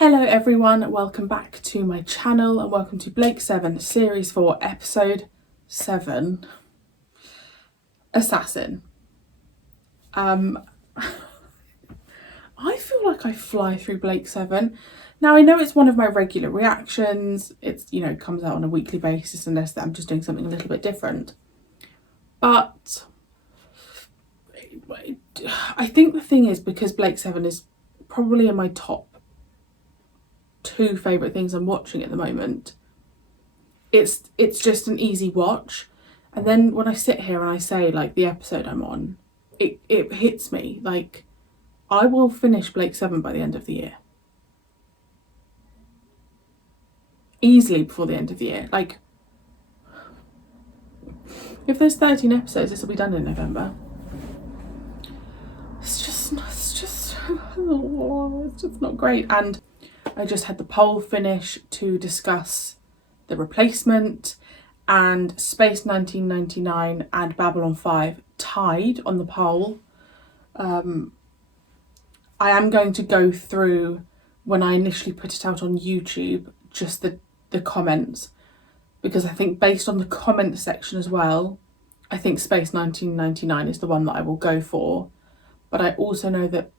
Hello everyone, welcome back to my channel and welcome to Ep.7 Series 4 Episode 7 Assassin. I feel like I fly through Ep.7. Now I know it's one of my regular reactions, it's, you know, comes out on a weekly basis unless I'm just doing something a little bit different. But I think the thing is, because Ep.7 is probably in my top 2 favourite things I'm watching at the moment, it's just an easy watch. And then when I sit here and I say like the episode I'm on, it hits me like I will finish Ep.7 by the end of the year, easily before the end of the year. Like if there's 13 episodes, this will be done in November. It's just not great. And I just had the poll finish to discuss The Replacement, and Space 1999 and Babylon 5 tied on the poll. I am going to go through, when I initially put it out on YouTube, just the comments, because I think based on the comment section as well, I think Space 1999 is the one that I will go for. But I also know that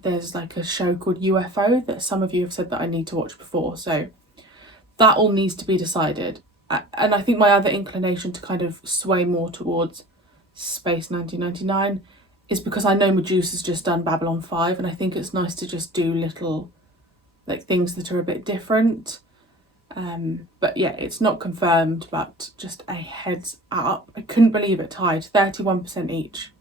there's like a show called UFO that some of you have said that I need to watch before, so that all needs to be decided. And I think my other inclination to kind of sway more towards Space 1999 is because I know Medusa's just done Babylon 5, and I think it's nice to just do little like things that are a bit different. But yeah, it's not confirmed, but just a heads up. I couldn't believe it tied 31% each.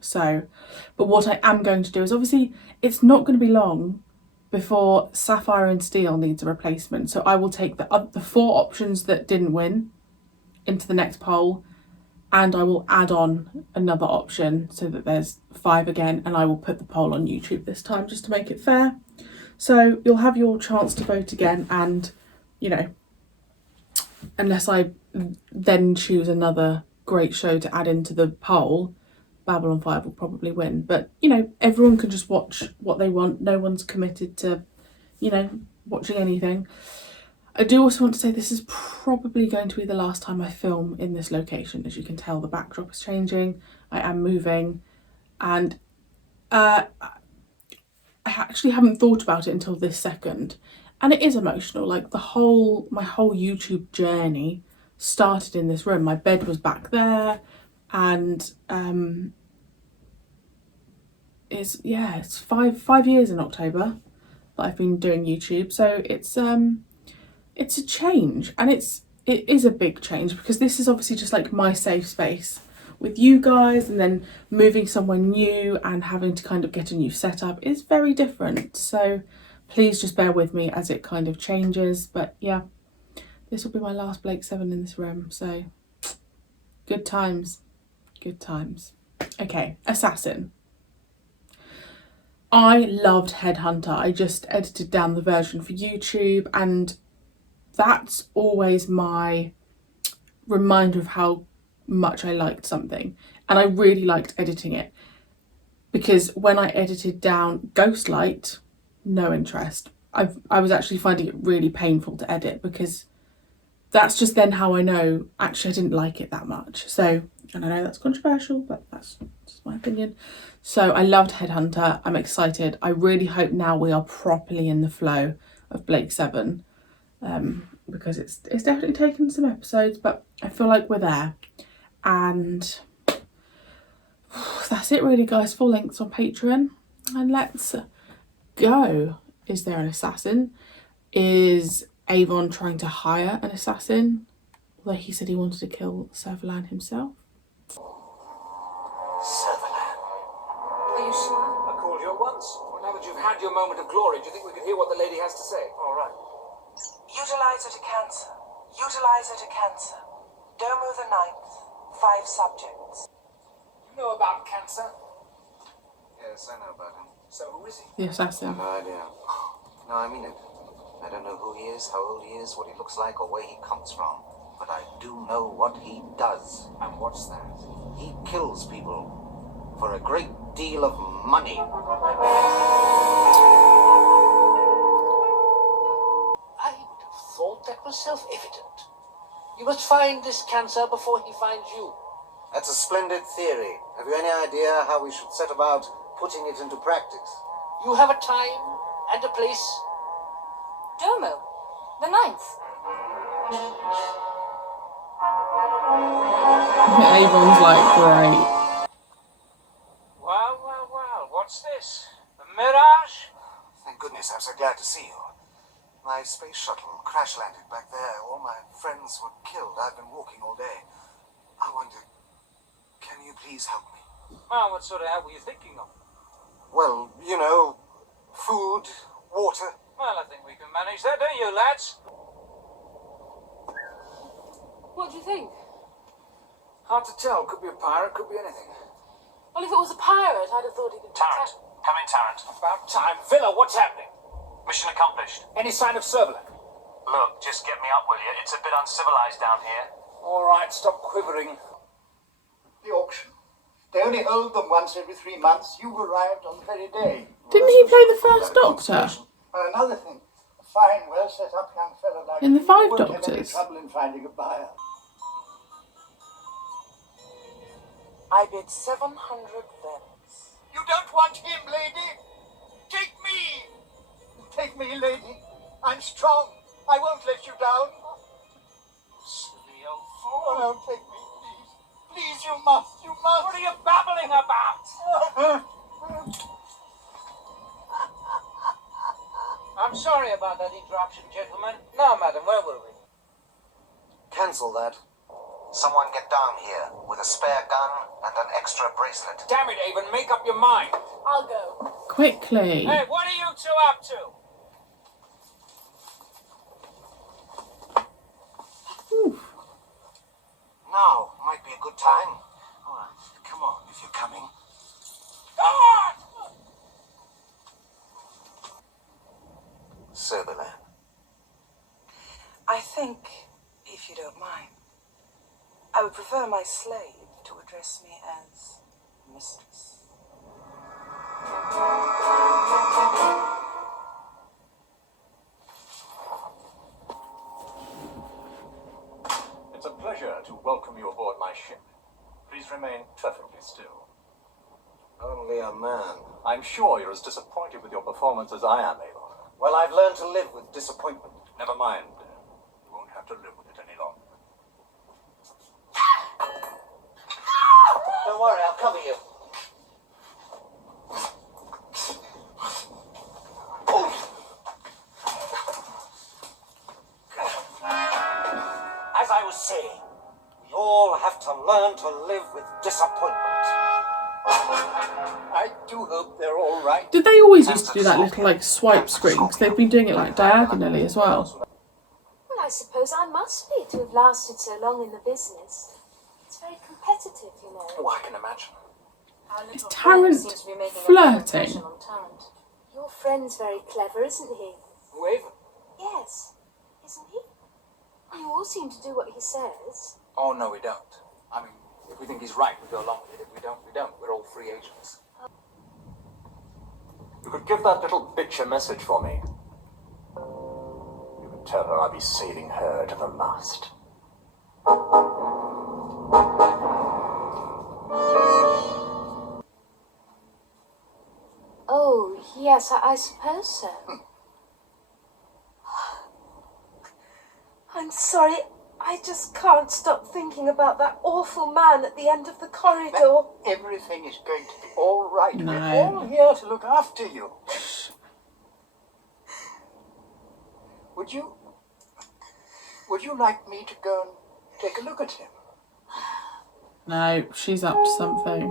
So, but what I am going to do is, obviously it's not going to be long before Sapphire and Steel needs a replacement, so I will take the 4 options that didn't win into the next poll, and I will add on another option so that there's 5 again, and I will put the poll on YouTube this time just to make it fair. So you'll have your chance to vote again, and you know, unless I then choose another great show to add into the poll, Babylon 5 will probably win. But, you know, everyone can just watch what they want. No one's committed to, you know, watching anything. I do also want to say this is probably going to be the last time I film in this location. As you can tell, the backdrop is changing. I am moving. And I actually haven't thought about it until this second. And it is emotional. Like my whole YouTube journey started in this room. My bed was back there. And it's 5 years in October that I've been doing YouTube, so it's a change, and it is a big change, because this is obviously just like my safe space with you guys, and then moving somewhere new and having to kind of get a new setup is very different. So please just bear with me as it kind of changes. But yeah, this will be my last Ep.7 in this room, so good times. Good times. Okay, Assassin. I loved Headhunter. I just edited down the version for YouTube, and that's always my reminder of how much I liked something. And I really liked editing it, because when I edited down Ghostlight, no interest. I was actually finding it really painful to edit, because that's just then how I know actually I didn't like it that much. So, and I know that's controversial, but that's just my opinion. So I loved Headhunter. I'm excited. I really hope now we are properly in the flow of Ep.7, because it's definitely taken some episodes, but I feel like we're there. And that's it really, guys. Full lengths on Patreon. And let's go. Is there an assassin? Is Avon trying to hire an assassin? Although he said he wanted to kill Servalan himself. Servalan. Are you sure? I called you at once. Well, now that you've had your moment of glory, do you think we can hear what the lady has to say? All right. Utilize her to cancer. Utilize her to cancer. Domo the 9th. 5 subjects. You know about cancer? Yes, I know about him. So who is he? The assassin. No idea. No, I mean it. I don't know who he is, how old he is, what he looks like, or where he comes from. But I do know what he does. And what's that? He kills people for a great deal of money. was self-evident. You must find this cancer before he finds you. That's a splendid theory. Have you any idea how we should set about putting it into practice? You have a time and a place. Domo, the 9th. Avon's like, great. Well, what's this? A mirage? Thank goodness, I'm so glad to see you. My space shuttle crash-landed back there. All my friends were killed. I've been walking all day. I wonder, can you please help me? Well, what sort of help were you thinking of? Well, you know, food, water. Well, I think we can manage that, don't you, lads? What do you think? Hard to tell. Could be a pirate, could be anything. Well, if it was a pirate, I'd have thought he could... Tarrant. Come in, Tarrant. About time. Villa, what's happening? Mission accomplished. Any sign of Servalan? Look, just get me up, will you? It's a bit uncivilized down here. All right, stop quivering. The auction. They only hold them once every 3 months. You arrived on the very day. Didn't he play the first Doctor? And another thing, a fine, well-set-up young fellow like In the you Five won't have any Doctors? trouble in finding a buyer. I bid 700 vens. You don't want him, lady. Take me. Take me, lady. I'm strong. I won't let you down. Silly old Oh, fool. no, take me, please. Please, you must. You must. What are you babbling about? I'm sorry about that interruption, gentlemen. Now, madam, where were we? Cancel that. Someone get down here with a spare gun and an extra bracelet. Damn it, Avon, make up your mind. I'll go. Quickly. Hey, what are you two up to? Oof. Now might be a good time. All right, come on if you're coming. God! Servalan. I think, if you don't mind, I would prefer my slave to address me as mistress. It's a pleasure to welcome you aboard my ship. Please remain perfectly still. Only a man. I'm sure you're as disappointed with your performance as I am, Abel. Well, I've learned to live with disappointment. Never mind. You won't have to live with it any longer. Don't worry, I'll cover you. As I was saying, we all have to learn to live with disappointment. I do hope they're all right. Did they always used to do that little like swipe screen? Because they've been doing it like diagonally as well. Well, I suppose I must be to have lasted so long in the business. It's very competitive, you know. Oh, I can imagine. Our little Is friend Tarrant seems to be making a flirting? big impression on Tarrant. Your friend's very clever, isn't he? Who, Avon? Yes, isn't he? You all seem to do what he says. Oh, no, we don't. I mean, if we think he's right, we go along with it. If we don't, we don't. We're all free agents. You could give that little bitch a message for me. You could tell her I'll be saving her to the last. Oh, yes, I suppose so. I'm sorry, I just can't stop thinking about that awful man at the end of the corridor. Everything is going to be all right. No. We're all here to look after you. Would you like me to go and take a look at him? No, she's up to something.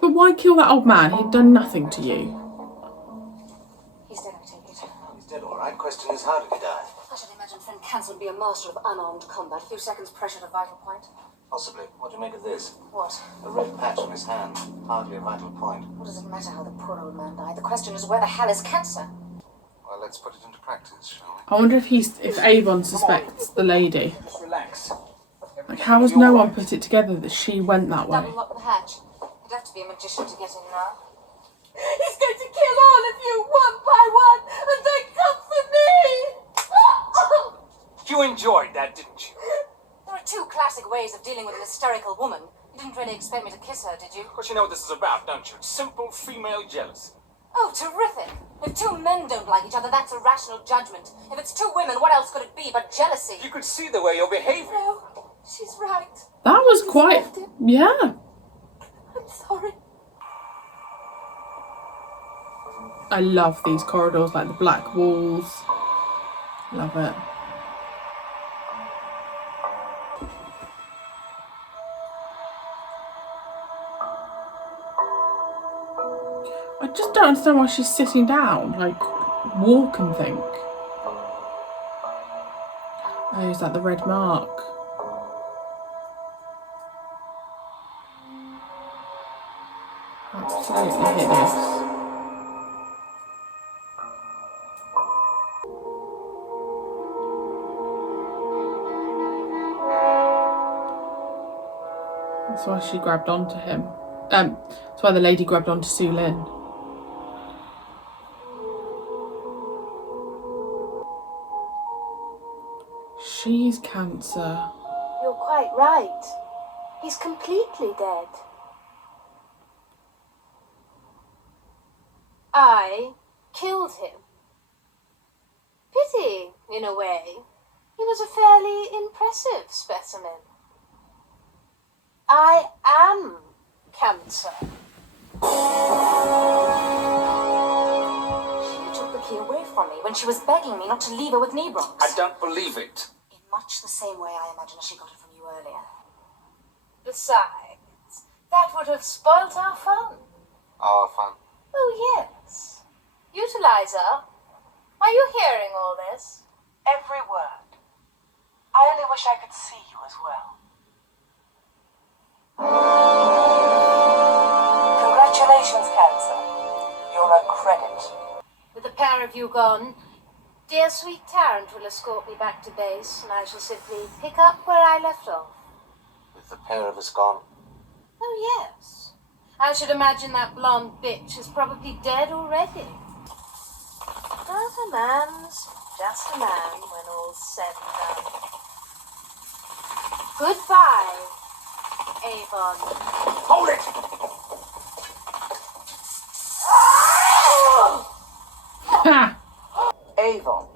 But why kill that old man? He'd done nothing to you. He's dead, I take it. He's dead, all right. Question is, how did he die? I should imagine friend Cancel would be a master of unarmed combat. A few seconds pressure at a vital point. Possibly. What do you make of this? What? A red patch on his hand. Hardly a vital point. What does it matter how the poor old man died? The question is, where the hell is Cancer? Well, let's put it into practice, shall we? I wonder if Avon suspects the lady. Just relax. Like, how has no one put it together that she went that way? Double lock the hatch. You'd have to be a magician to get in now. He's going to kill all of you one by one and then come for me! You enjoyed that, didn't you? There are two classic ways of dealing with an hysterical woman. You didn't really expect me to kiss her, did you? Of course, you know what this is about, don't you? It's simple female jealousy. Oh, terrific. If two men don't like each other, that's a rational judgment. If it's two women, what else could it be but jealousy? You could see the way you're behaving. No, she's right. That was quite, yeah. I'm sorry. I love these corridors, like the black walls. Love it. I just don't understand why she's sitting down. Like, walk and think. Oh, is that the red mark? Absolutely hideous. That's why she grabbed onto him. That's why the lady grabbed onto Su Lin. She's cancer. You're quite right. He's completely dead. I killed him. Pity, in a way. He was a fairly impressive specimen. I am cancer. She took the key away from me when she was begging me not to leave her with Nebrox. I don't believe it. In much the same way I imagine she got it from you earlier. Besides, that would have spoilt our fun. Our fun. Oh, yes. Utilizer, are you hearing all this? Every word. I only wish I could see you as well. Congratulations, Cancer. You're a credit. With the pair of you gone, dear sweet Tarrant will escort me back to base, and I shall simply pick up where I left off. With the pair of us gone. Oh, yes. I should imagine that blonde bitch is probably dead already. But a man's just a man when all's said and done. Goodbye, Avon. Hold it! Ha! Avon.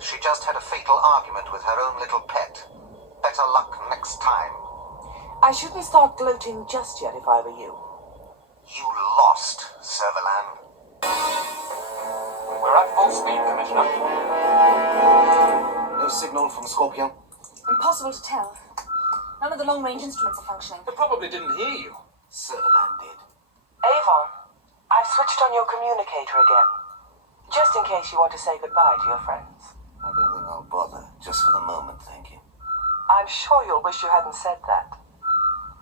She just had a fatal argument with her own little pet. Better luck next time. I shouldn't start gloating just yet if I were you. You lost, Servalan. We're at full speed, Commissioner. No signal from Scorpio? Impossible to tell. None of the long-range instruments are functioning. They probably didn't hear you. Servalan did. Avon, I've switched on your communicator again. Just in case you want to say goodbye to your friends. I don't think I'll bother. Just for the moment, thank you. I'm sure you'll wish you hadn't said that.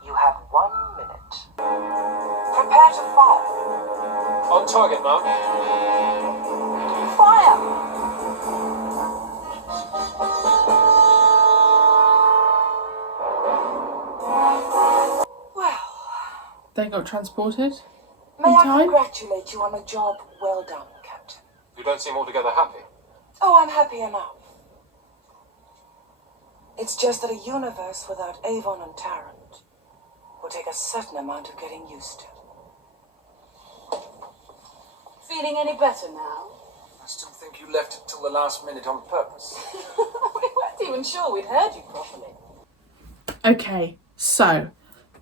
You have 1 minute. Prepare to fire. On target, Mom. Fire! Well, They got transported may in I time. congratulate you on a job well done, Captain. You don't seem altogether happy. Oh, I'm happy enough. It's just that a universe without Avon and Tarrant will take a certain amount of getting used to. Feeling any better now? I still think you left it till the last minute on purpose. We weren't even sure we'd heard you properly. Okay, so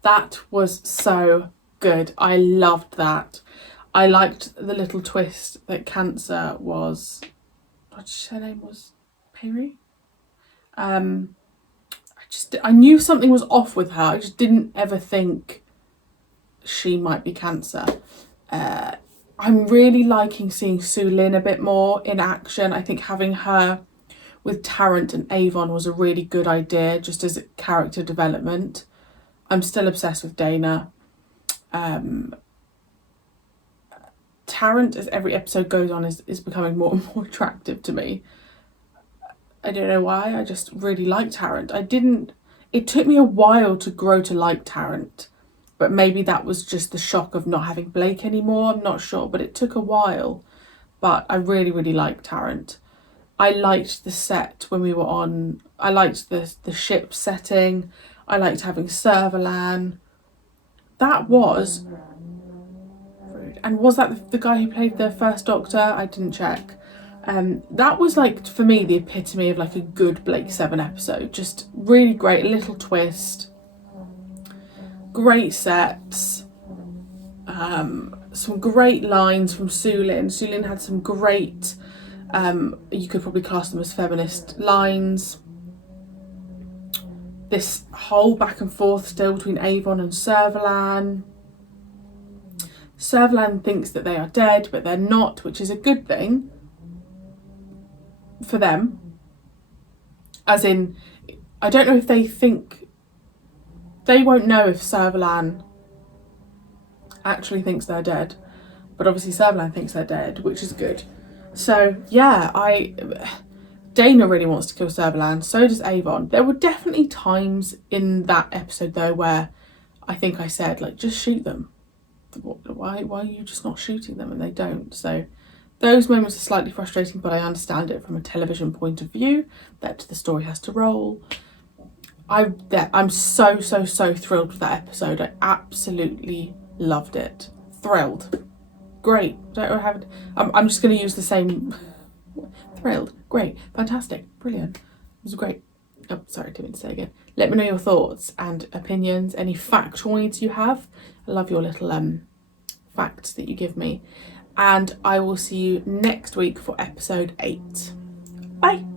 that was so good. I loved that. I liked the little twist that Cancer was, what her name was, Piri? I knew something was off with her. I just didn't ever think she might be Cancer. I'm really liking seeing Su Lin a bit more in action. I think having her with Tarrant and Avon was a really good idea, just as character development. I'm still obsessed with Dana. Tarrant, as every episode goes on, is becoming more and more attractive to me. I don't know why, I just really like Tarrant. It took me a while to grow to like Tarrant. But maybe that was just the shock of not having Blake anymore. I'm not sure, but it took a while. But I really, really liked Tarrant. I liked the set when we were on. I liked the ship setting. I liked having Servalan. That was rude. And was that the guy who played the first Doctor? I didn't check. That was like, for me, the epitome of like a good Blake-7 episode. Just really great, little twist. Great sets. Some great lines from Sulin. Sulin had some great, you could probably class them as feminist lines. This whole back and forth still between Avon and Servalan. Servalan thinks that they are dead, but they're not, which is a good thing for them. As in, I don't know if they think, they won't know if Servalan actually thinks they're dead, but obviously Servalan thinks they're dead, which is good. So yeah, Dana really wants to kill Servalan, so does Avon. There were definitely times in that episode though where I think I said, like, just shoot them. Why are you just not shooting them? And they don't. So those moments are slightly frustrating, but I understand it from a television point of view, that the story has to roll. I'm so thrilled with that episode. I absolutely loved it. Thrilled. Great. I'm just going to use the same. Thrilled. Great. Fantastic. Brilliant. It was great. Oh, sorry, I didn't mean to say again. Let me know your thoughts and opinions, any factoids you have. I love your little facts that you give me. And I will see you next week for episode 8. Bye.